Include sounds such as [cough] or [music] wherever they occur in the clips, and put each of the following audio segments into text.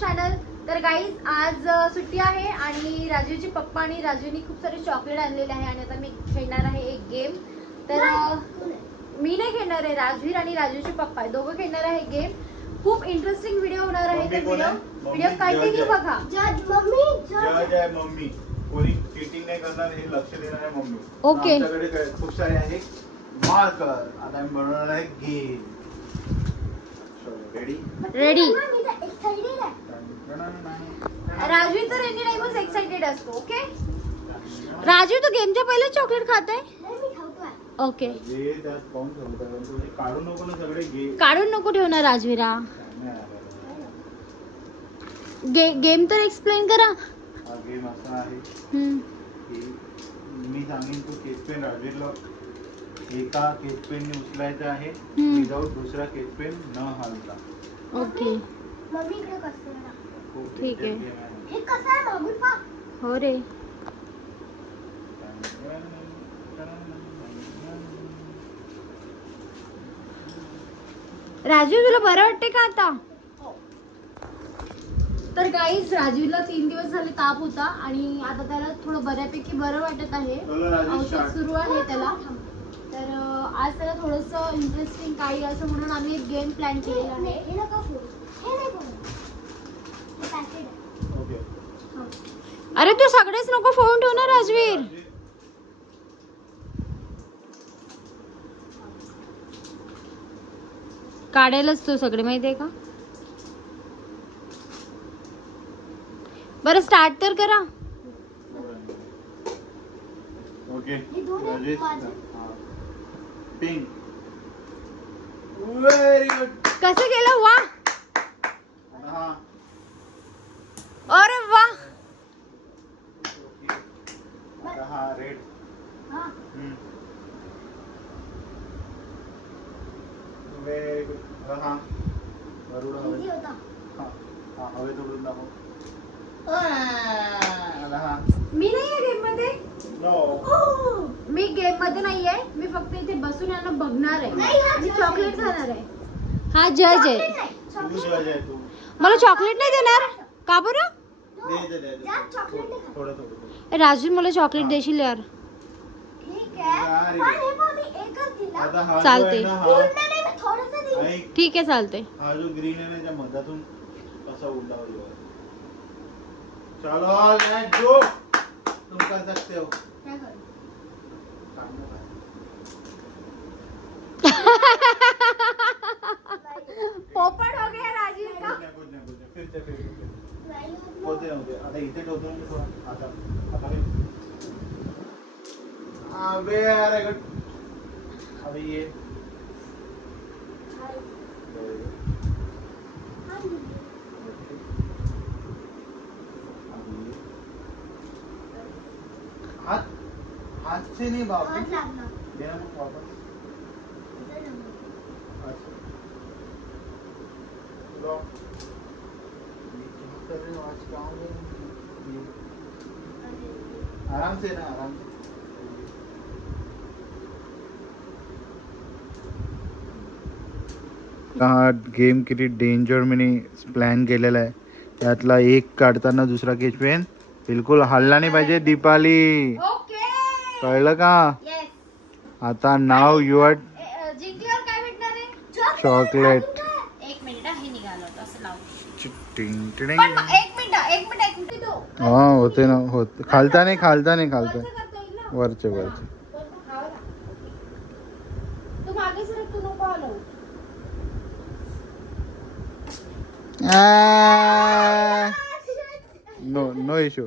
Channel तर guys आज सुट्टी आहे आणि राजूचे पप्पा आणि राजूनी खूप सारे चॉकलेट आणलेले आहे आणि आता मी खेळणार आहे एक गेम तर मी नाही खेळणार आहे राजवीर आणि राजूचे पप्पा आहे. दोघं खेळणार आहे गेम खूप इंटरेस्टिंग व्हिडिओ होणार आहे तर व्हिडिओ? Video continue. बघा. जज मम्मी जज आहे मम्मी. कोणी चिटिंग नाही करणार हे लक्ष देणार आहे मम्मी. Okay. आमच्याकडे काय- खूप सारे आहे. मार्कर आता आम्ही बनवणार आहे गेम रेडी Ready. मी तर एनी टाइमच एक्साइटेड असतो ओके राजू तू गेमच्या पहिले चॉकलेट खात आहे ओके काढून नको ठेवणार राजवीरा। गे गेम तर एक्सप्लेन करा। गेम असा आहे हम्म. मी सांगेन तो केस पेन राजवीरला एका केस पेनने उचलायचा आहे हम्म. विदाऊट दुसरा केस पेन न हलता। ओके. मम्मी इकडे कसं ठीक आहे. हे कसं आहे मागून पा हो रे. राजू तुला बरं वाटते का आता? तर काहीच राजूला तीन दिवस झाले ताप होता आणि आता त्याला थोडं बऱ्यापैकी बरं वाटत आहे. औषध. सुरू आहे त्याला. तर आज त्याला थोडंसं इंटरेस्टिंग काही असं म्हणून आम्ही एक गेम प्लॅन केलेला आहे. नाही, हे नका फोडू. हे नाही फोडू. हे packet आहे. ओके अरे तू सगळेच नको फोन ठेव ना राजवीर. काढेलच तू सगळे माहितीये का? बरं स्टार्ट तर करा. ओके हे दोन आहेत राजेश. माझे. पिंक व्हेरी गुड कसं केलं वा हा अरे वा आता हा रेड हा. व्हेरी गुड आता हा वरुड हवे Easy होता. हा हा हवे तोडून दाखव आता हा मी नाही आहे गेम मध्ये नो मी गेम मध्ये नाहीये. मी फक्त इथे बसून यांना बघणार आहे. आणि चॉकलेट खाणार आहे. हा जज आहे मला चॉकलेट नाही देणार. का बरं? ए, राजू मला चॉकलेट देशील यार. ठीक आहे. पण हे पण मी एकच दिला. आता हा जो चालते. ठीक आहे चालते हा जो ग्रीन आहे ना त्या मधातून कसा उलटा हो जाएगा चलो लेट्स गो तुम कर सकते हो. काय. [laughs] पोपट हो गया राजू कुछ नाही, कुछ नाही, कुछ फिर से, फिर से, होत आता थोडा आता आता अबे अरे गुड अबे ये. हाय. Very good. हाय. अबे ये. हाथ हाथ से नहीं बाबू लागला. देना मग वापस। अच्छा। कर रहे हो? आज काम में आराम से ना आराम से। हा गेम किती डेंजर मी प्लॅन केलेला आहे त्यातला एक काढताना दुसरा केच पेन बिलकुल हल्ला नाही पाहिजे दीपाली। कळलं का? आता नाव युअर चॉकलेट एक मिनिट हे होतं असं लावून टिंग टिंग. पण मग एक मिनिट एक मिनिट एक मिनिट होते ना होत. खालता नाही खालता नाही खालता. वरचं वरचे नो नो इशू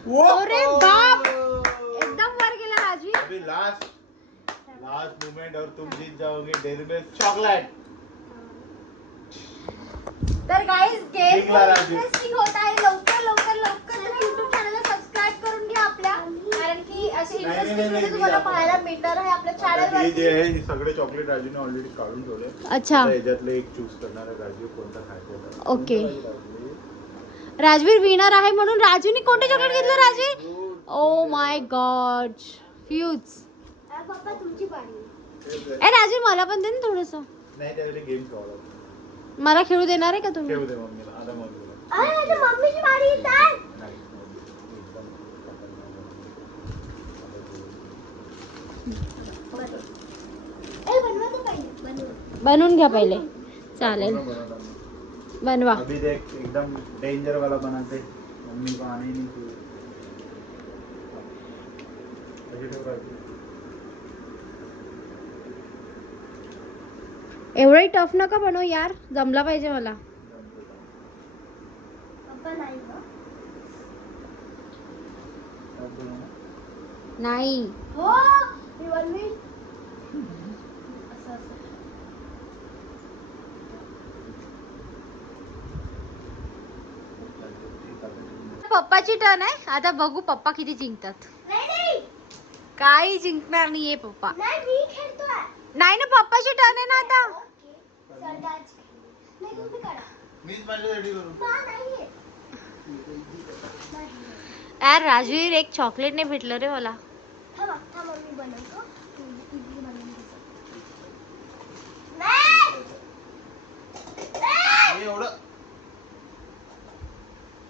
अरे बाप! एकदम वर गेला राजवी अभी लास्ट लास्ट मोमेंट और तुम जीत जाओगे डेरी मिल्क चॉकलेट तर गाईज गेम. इंटरेस्टिंग होत आहे लवकर लवकर लवकर युट्यूब चॅनलला सबस्क्राईब करून घ्या आपल्या कारण की असे इंटरेस्टिंग व्हिडिओ तुम्हाला. पाहायला मिळणार आहे आपल्या आता हे चॅनलवर जे आहे हे सगळे चॉकलेट राजूने ऑलरेडी काढून ठेवले अच्छा याच्यातले एक चूज़ करणार आहे राजू कोणता खायचा. ओके. कोणता राजू? राजवीर विनर आहे म्हणून राजूने कोणते चॉकलेट घेतलं राजवीर ओ माय गॉड फ्यूज पप्पा तुमची पाडी ए राजवीर मला पण दे ना थोडस. नाही त्यावेळी गेम खेळावा मला खेळू देणार आहे का तुम्ही? खेळू दे मम्मीला. आता मम्मीला. अरे आता मम्मीची पाडी येत आहे नाही मम्मी, एकदम ए बनवा तर पाहिजे बनवा. बनवून घ्या पहिले. चालेल. पूर्ण बनवत आम्ही. बनवा। अभी देख एकदम डेंजर वाला बनाते मम्मी को आने नहीं चाहिए। एवढंही टफ नका बनव यार जमला पाहिजे मला. पप्पा नाही गं. नाही हो मी बनवीन असं असं पप्पाची टर्न आहे. आता बघू पप्पा किती जिंकतात. नाही नाही. काही जिंकणार नाहीये पप्पा. नाही मी खेळतोय. नाही ना पप्पाची टर्न आहे ना आता. यार राजवीर एक चॉकलेट नाही भेटलं रे मला. एवढं.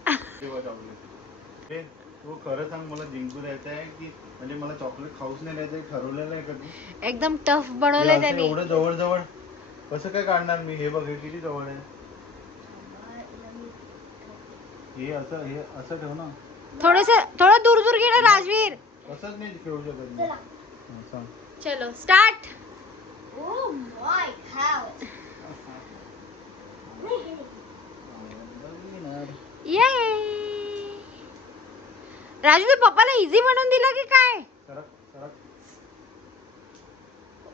[laughs] तेव्हा तू खरं सांग मला जिंकू द्यायचं आहे की म्हणजे मला चॉकलेट खाऊच नाही द्यायचं ठरवलेलं आहे का एकदम टफ बनवलंय असं त्यांनी. एवढं जवळ जवळ कसं काय काढणार मी? हे बघ हे किती जवळ आहे? हे असं हे असं ठेव ना. थोडस थोडं दूर दूर घे ना राजवीर. असंच नाही ठेवू शकत मी. चला. हा, सांग. चलो स्टार्ट ओ माय हाव नाही हे ये राजवीर पप्पाला इझी बनवून दिलं की काय?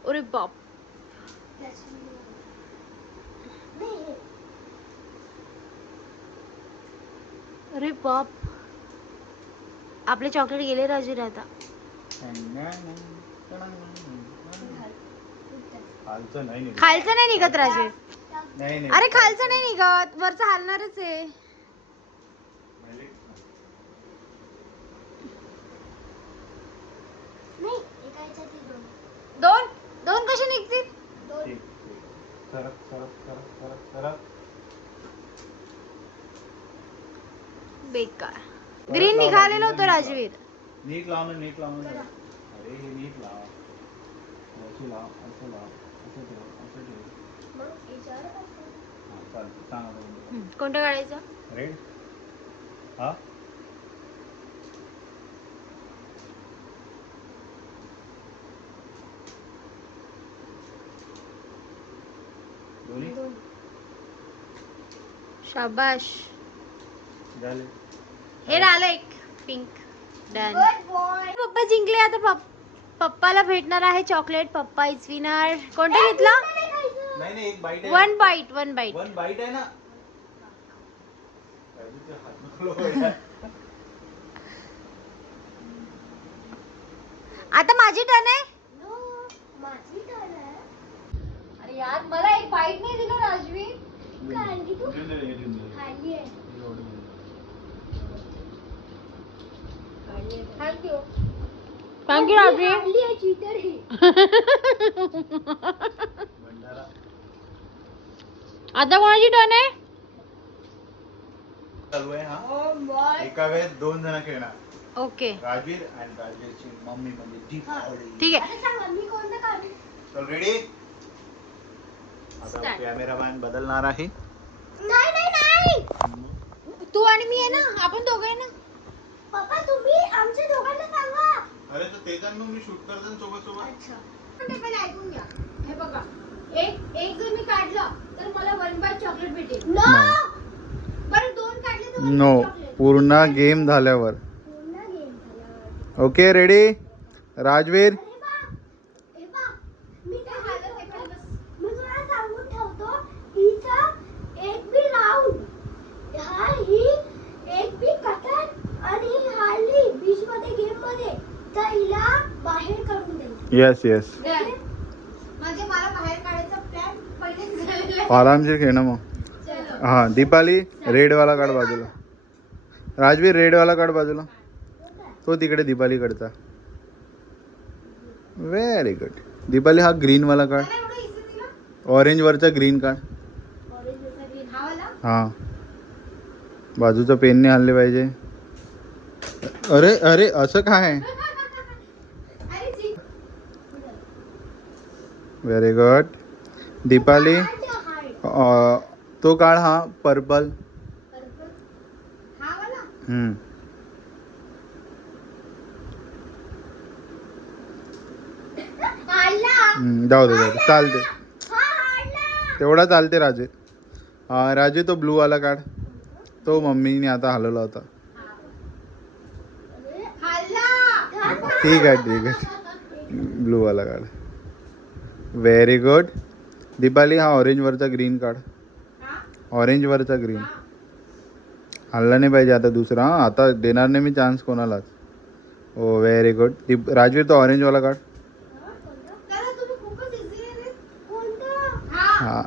अरे बाप. अरे बाप. आपले चॉकलेट गेले राजवीर आता. खालचं नाही निघत. राजवीर नाही. अरे खालचं नाही निघत. वरचं हालणारच आहे म्हणजे- नाही एका ह्याच्यात हे दोन दोन दोन कसे निघतील दोन ठीक, ठीक. सरक सरक सरक सरक सरक ग्रीन निघालेलं होतं राजवीर। नीट लाव ना नीट लाव ना अरे हे नीट लाव असं लाव असं लाव असं ठेव असं ठेव. हा चालतं सांग कोणतं. हम्म, कोणतं काढायचं? रेड हा? शाबाश. झाले. हे राहिलं एक पिंक डन पप्पा जिंकले आता पप- पप्पाला भेटणार आहे चॉकलेट पप्पा इज़ विनर कोणतं घेतलं? नाही नाही एक बाईट आहे. One bite one bite one bite आहे ना. आता माझी टर्न आहे? नो माझी टर्न आहे. अरे यार मला एक बाईट नाही दिलं राजवीर. काय आणखी तू? देऊन दे रे, हे देऊन दे. खाली आहे. हे. थँक्यू थँक्यू राजवीर खाली आहे चीटर ही। आता कोणाची टर्न आहे चालू आहे हा एका वेळेस दोन जण खेळणार ओके राजवीर आणि राजवीरची मम्मी म्हणजे ठीक आहे. आता सांगा मी कोणतं काढू चल रेडी आता Start. कॅमेरामॅन बदलणार आहे. नाही नाही नाही. तू आणि मी आहे ना आपण दोघं आहे ना? पप्पा तुम्ही आमच्या दोघांना सांगा. अरे तर त्याच्यात मग मी शूट करतो ना सोबत सोबत अच्छा ते पहिले ऐकून घ्या. हे बघा. एक एक जर मी काढलं तर मला वन बाय चॉकलेट भेटेल. नो बरं दोन काढले तर नो गेम झाल्यावर. पूर्ण गेम झाल्यावर. Okay ready Rajveer? आता हिला बाहेर काढून द्यायचं येस येस म्हणजे मला बाहेर काढायचा प्लॅन पहिलेच झालेला आहे. आरामशीर खेळ ना मग. हा दीपाली रेडवाला काढ बाजूला. राजवीर रेडवाला काढ बाजूला. तो तिकडे दीपालीकडचा व्हेरी गुड दीपाली हा ग्रीनवाला काढ. मला एवढं दिलं? वरचा ग्रीन काढ. Orange जसा green. हा वाला? हा. बाजूचं पेनने हल्ले पाहिजे. अरे अरे असं काय? अरे व्हेरी गुड दीपाली अ, तो काढ हा पर्पल? हम्म. हम्म, जाऊ दे जाऊ दे. चालते तेवढा चालते राजू. राजू तो ब्लू वाला काढ. तो मम्मीने आता हलवला होता. ठीक आहे ठीक आहे. ब्लू वाला काढ. व्हेरी गुड दीपाली हा ऑरेंज वरचा ग्रीन काढ? ऑरेंज वरचा ग्रीन. हल्ला नाही पाहिजे आता दुसरा हा आता देणार नाही मी चान्स कोणालाच हो व्हेरी गुड दीप राजवीर तो ऑरेंज वाला काढ हा.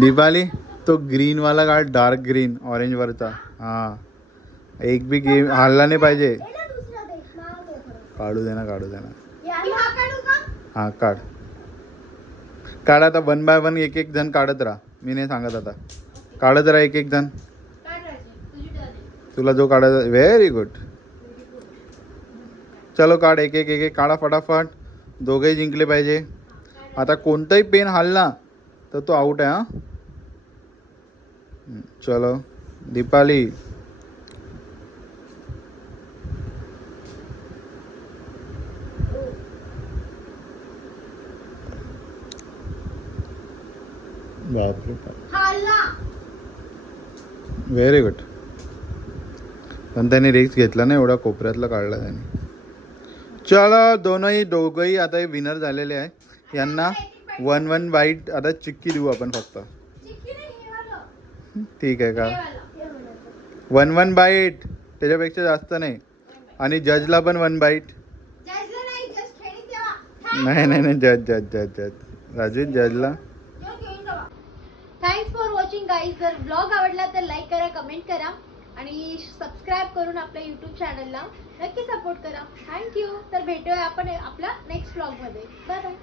दीपाली तो ग्रीन वाला काढ डार्क ग्रीन ऑरेंज वरचा हा एक बी गेम हल्ला नाही पाहिजे याला दुसरा दे नाव दे थोडं. काढू दे ना काढू दे ना मी याला हा काढू का? हा काढ. काढ आता वन बाय वन एक एक जण काढत राहा. मी नाही सांगत आता. काढत राहा एक एक जण. तुला जो काढायचा व्हेरी गुड चलो काढ एक एक एक एक काढा फटाफट. दोघेही जिंकले पाहिजे. आता कोणताही पेन हल्ला तर तो आउट आहे हा. चलो. दीपाली. बापरे बाप. व्हेरी गुड पण त्याने रिक्स घेतला ना एवढा कोपऱ्यातला काढला त्याने. चला दोनही दोघंही आता विनर झालेले आहे. यांना वन वन बाईट आता चिक्की देऊ आपण फक्त. नाही. ठीक आहे का. वन वन बाईट त्याच्यापेक्षा जास्त नाही. आणि जजला पण वन बाईट नाही. नाही नाही नाही जज जज जज जज राजीव जजला गाईज जर ब्लॉग आवडला तर लाईक करा कमेंट करा आणि सबस्क्राईब करून आपल्या यूट्यूब चॅनलला नक्की सपोर्ट करा. थँक्यू तर भेटूया आपण आपल्या नेक्स्ट ब्लॉगमध्ये बाय बाय